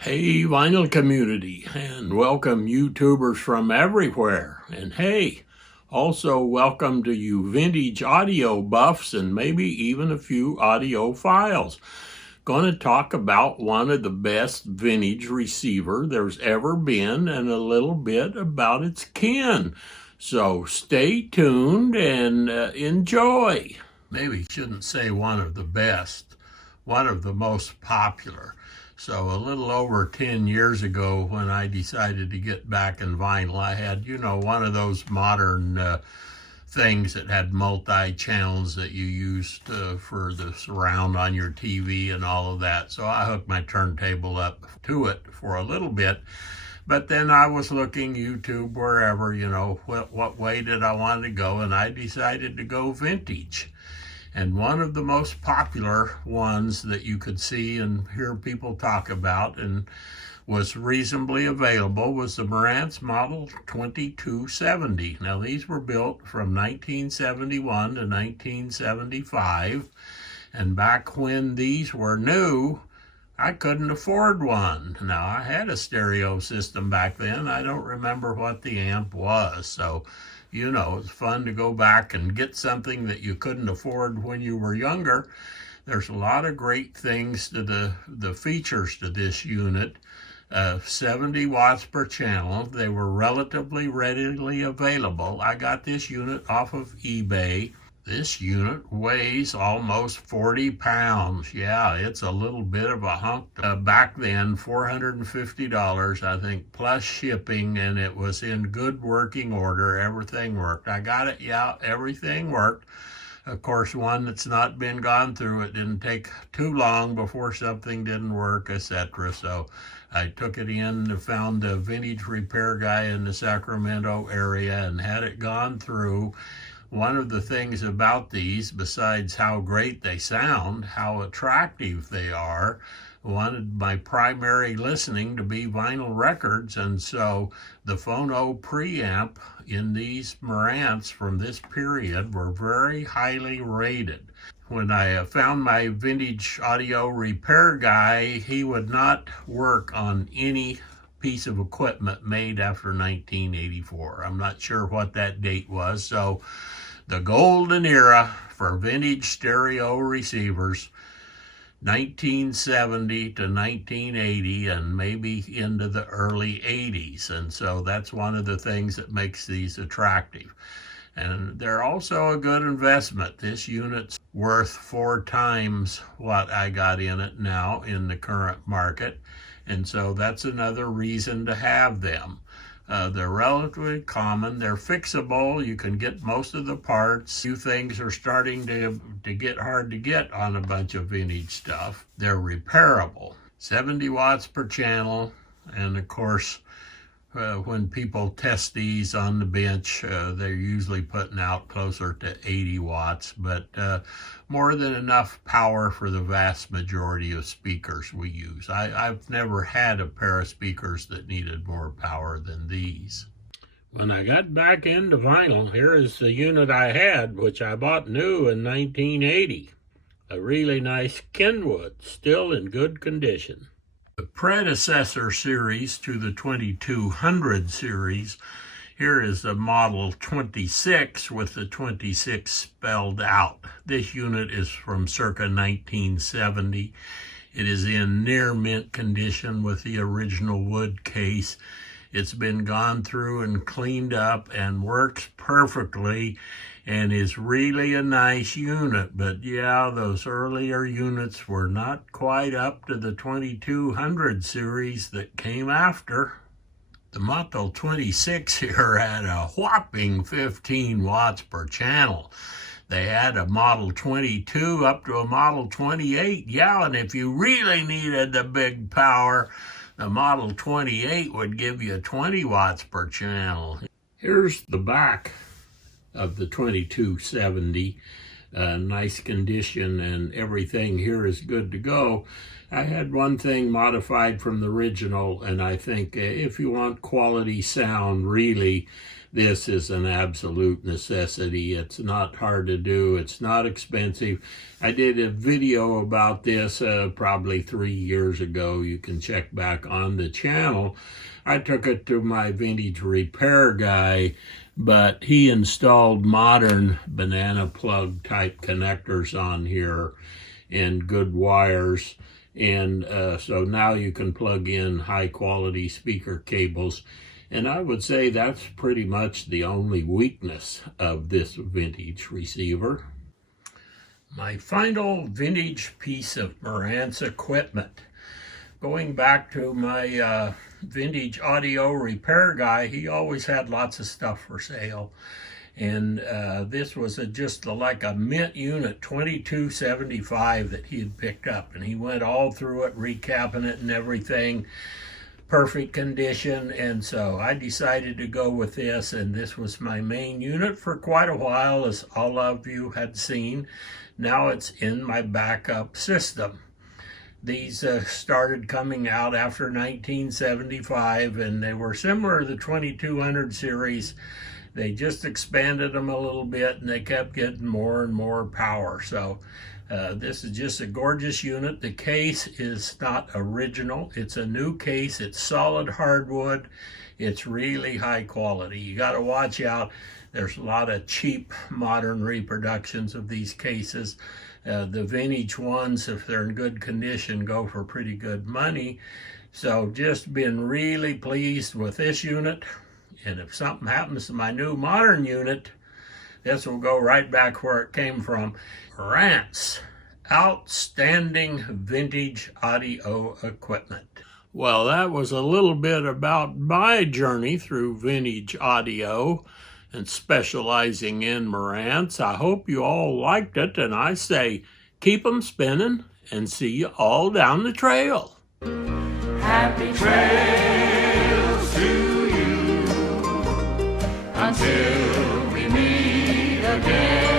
Hey, vinyl community, and welcome YouTubers from everywhere. And hey, also welcome to you vintage audio buffs and maybe even a few audio files. Going to talk about one of the best vintage receiver there's ever been and a little bit about its kin. So stay tuned and enjoy. Maybe shouldn't say one of the best, one of the most popular. So a little over 10 years ago when I decided to get back in vinyl, I had, one of those modern things that had multi-channels that you used for the surround on your TV and all of that. So I hooked my turntable up to it for a little bit. But then I was looking YouTube, wherever, what way did I want to go? And I decided to go vintage. And one of the most popular ones that you could see and hear people talk about and was reasonably available was the Marantz Model 2270. Now these were built from 1971 to 1975. And back when these were new, I couldn't afford one. Now I had a stereo system back then. I don't remember what the amp was. So it's fun to go back and get something that you couldn't afford when you were younger. There's a lot of great things to the features to this unit. 70 watts per channel. They were relatively readily available. I got this unit off of eBay. This unit weighs almost 40 pounds. Yeah, it's a little bit of a hunk. Back then, $450, I think, plus shipping, and it was in good working order. Everything worked. I got it, yeah, everything worked. Of course, one that's not been gone through, it didn't take too long before something didn't work, etc. So I took it in and found a vintage repair guy in the Sacramento area and had it gone through. One of the things about these, besides how great they sound, how attractive they are, wanted my primary listening to be vinyl records, and so the phono preamp in these Marantz from this period were very highly rated. When I found my vintage audio repair guy, he would not work on any piece of equipment made after 1984. I'm not sure what that date was, so the golden era for vintage stereo receivers, 1970 to 1980 and maybe into the early 80s. And so that's one of the things that makes these attractive. And they're also a good investment. This unit's worth 4 times what I got in it now in the current market. And so that's another reason to have them. They're relatively common. They're fixable. You can get most of the parts. Few things are starting to get hard to get on a bunch of vintage stuff. They're repairable. 70 watts per channel. And of course, when people test these on the bench, they're usually putting out closer to 80 watts, but more than enough power for the vast majority of speakers we use. I've never had a pair of speakers that needed more power than these. When I got back into vinyl, here is the unit I had, which I bought new in 1980. A really nice Kenwood, still in good condition. The predecessor series to the 2200 series, here is the model 26 with the 26 spelled out. This unit is from circa 1970. It is in near mint condition with the original wood case. It's been gone through and cleaned up and works perfectly and is really a nice unit. But yeah, those earlier units were not quite up to the 2200 series that came after. The Model 26 here had a whopping 15 watts per channel. They had a Model 22 up to a Model 28. Yeah, and if you really needed the big power, the Model 28 would give you 20 watts per channel. Here's the back of the 2270. Nice condition and everything here is good to go. I had one thing modified from the original, and I think if you want quality sound, really, this is an absolute necessity. It's not hard to do. It's not expensive. I did a video about this probably 3 years ago. You can check back on the channel. I took it to my vintage repair guy, but he installed modern banana plug type connectors on here and good wires. And so now you can plug in high quality speaker cables. And I would say that's pretty much the only weakness of this vintage receiver. My final vintage piece of Marantz equipment. Going back to my vintage audio repair guy, he always had lots of stuff for sale. And this was just like a mint unit, 2275 that he had picked up. And he went all through it, recapping it and everything. Perfect condition. And so I decided to go with this. And this was my main unit for quite a while, as all of you had seen. Now it's in my backup system. These started coming out after 1975, and they were similar to the 2200 series. They just expanded them a little bit, and they kept getting more and more power. So this is just a gorgeous unit. The case is not original. It's a new case. It's solid hardwood. It's really high quality. You got to watch out. There's a lot of cheap modern reproductions of these cases. The vintage ones, if they're in good condition, go for pretty good money. So just been really pleased with this unit. And if something happens to my new modern unit, this will go right back where it came from. Marantz, outstanding vintage audio equipment. Well, that was a little bit about my journey through vintage audio and specializing in Marantz. I hope you all liked it, and I say keep 'em spinning and see you all down the trail. Happy trails to you until we meet again.